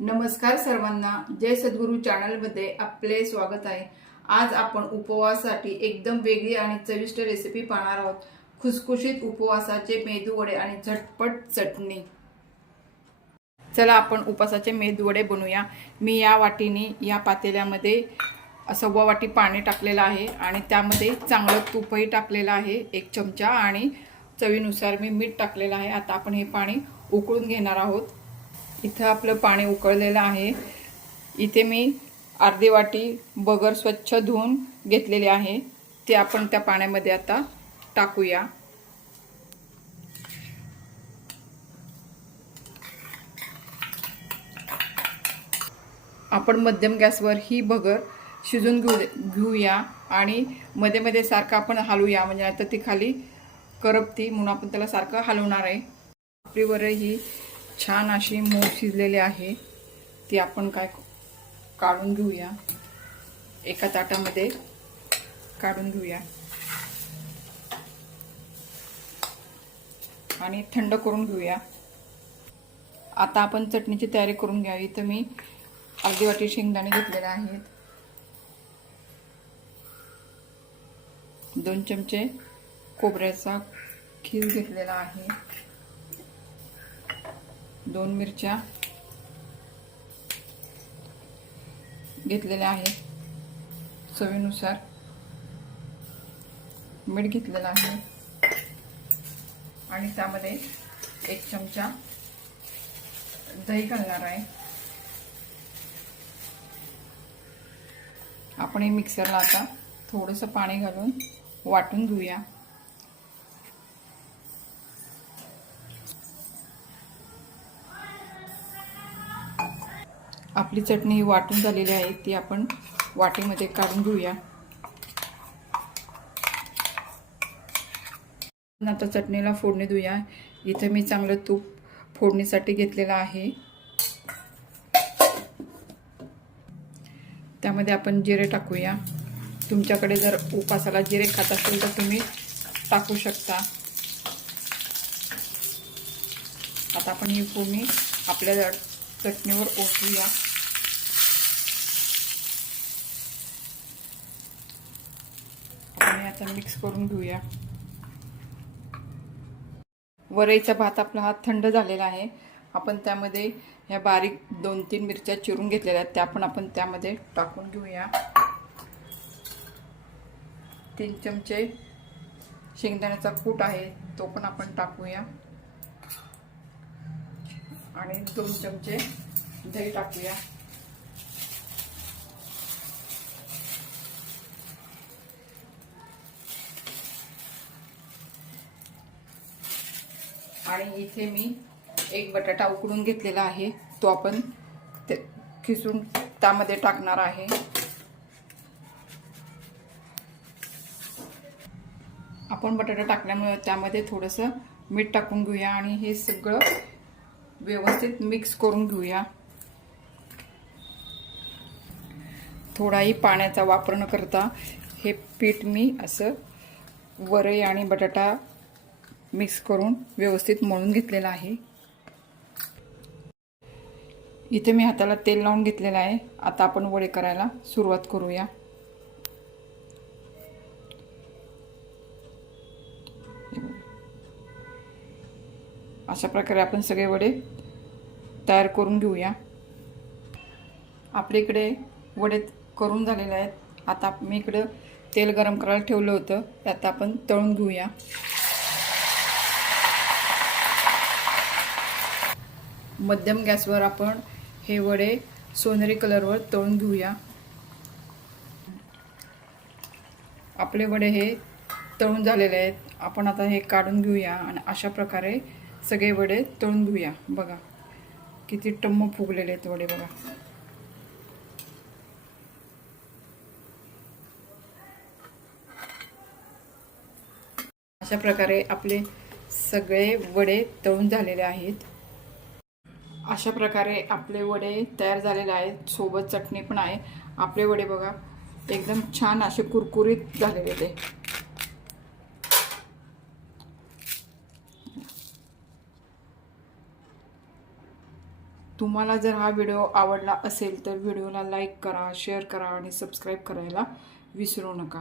नमस्कार सर्वांना, जय सद्गुरू चॅनलमध्ये आपले स्वागत आहे। आज आपण उपवासासाठी एकदम वेगळी आणि चविष्ट रेसिपी पाहणार आहोत। खुसखुशीत उपवासाचे मेदूवडे आणि झटपट चटणी। चला आपण उपवासाचे मेदूवडे बनवूया। मी या वाटीने या पातेल्यामध्ये सव्वा वाटी पाणी टाकलेलं आहे आणि त्यामध्ये चांगलं तूपही टाकलेलं आहे 1 चमचा आणि चवीनुसार मी मीठ टाकलेलं आहे। आता आपण हे पाणी उकळून घेणार आहोत। इथं आपलं पाणी उकळलेलं आहे। इथे मी अर्धी वाटी बगर स्वच्छ धुवून घेतलेली आहे, ते आपण त्या पाण्यामध्ये आता टाकूया। आपण मध्यम गॅसवर ही बगर शिजून घेऊया आणि मध्ये मध्ये सारखं आपण हलवूया, म्हणजे आता ती खाली करपती, म्हणून आपण त्याला सारखं हलवणार आहे। आपली वर ही छान अशी मऊ शिजलेली आहे, ती आपण काढून घेऊया। एका ताटामध्ये काढून घेऊया आणि थंड करून घेऊया। आता आपण चटणीची तयारी करून घ्यावी। इथं मी अर्धी वाटी शेंगदाणे घेतलेले आहेत, 2 चमचे खोबऱ्याचा खीस घेतलेला आहे, 2 मिरच्या घेतलेल्या आहेत, चवीनुसार मीठ घेतलेलं आहे आणि त्यामध्ये 1 चमचा दही घालणार आहे। आपण हे मिक्सरला आता थोडंसं पाणी घालून वाटून घेऊया। आपली चटणी वाटून झालेली आहे, ती आपण वाटीमध्ये काढून घेऊया। आता चटणीला फोडणी देऊया। इथे मी चांगलं तूप फोडणीसाठी घेतलेलं आहे, त्यामध्ये आपण जिरे टाकूया। तुमच्याकडे जर उपासाला जिरे खात असेल तर तुम्ही टाकू शकता। आता आपण ही फोडणी आपल्या चटणीवर ओतूया। आपण आता मिक्स करून घेऊया। वरईचा भात आपला हा थंड झालेला आहे। आपण त्यामध्ये ह्या बारीक 2-3 मिरच्या चिरून घेतलेल्या आहेत, त्या पण आपण त्यामध्ये टाकून घेऊया। 3 चमचे शेंगदाण्याचा कूट आहे, तो पण आपण टाकूया आणि 2 चमचे दही टाकूया। आणि इथे मी 1 बटाटा उकडून घेतलेला आहे, तो आपण खिसून त्यामध्ये टाकणार आहे। आपण बटाटा टाकल्यामुळे त्यामध्ये थोडंसं मीठ टाकून घेऊया आणि हे सगळं व्यवस्थित मिक्स करून घेऊया। थोडाही पाण्याचा वापर न करता हे पीठ मी असं वरई आणि बटाटा मिक्स करून व्यवस्थित मळून घेतलेला आहे। इथे मी हाताला तेल लावून घेतलेलं आहे। आता आपण वडे करायला सुरुवात करूया। अशा प्रकारे आपण सगळे वडे तयार करून घेऊया। आपल्या इकडे वडे करून झालेले आहेत। आता मी इकडे तेल गरम करायला ठेवलं होतं, त्यात आपण तळून घेऊया। मध्यम गॅसवर आपण हे वडे सोनेरी कलरवर तळून घेऊया। आपले वडे हे तळून झालेले आहेत, आपण आता हे काढून घेऊया आणि अशा प्रकारे सगळे वडे तळून घेऊया। बघा किती टम्म फुगलेले आहेत वडे, बघा। अशा प्रकारे आपले सगळे वडे तळून झालेले आहेत। अशा प्रकारे आपले वडे तयार झालेले आहेत, सोबत चटणी पण आहे। आपले वडे बघा एकदम छान असे कुरकुरीत झालेले ते। तुम्हाला जर हा व्हिडिओ आवडला असेल तर व्हिडिओला लाईक करा, शेअर करा आणि सबस्क्राईब करायला विसरू नका.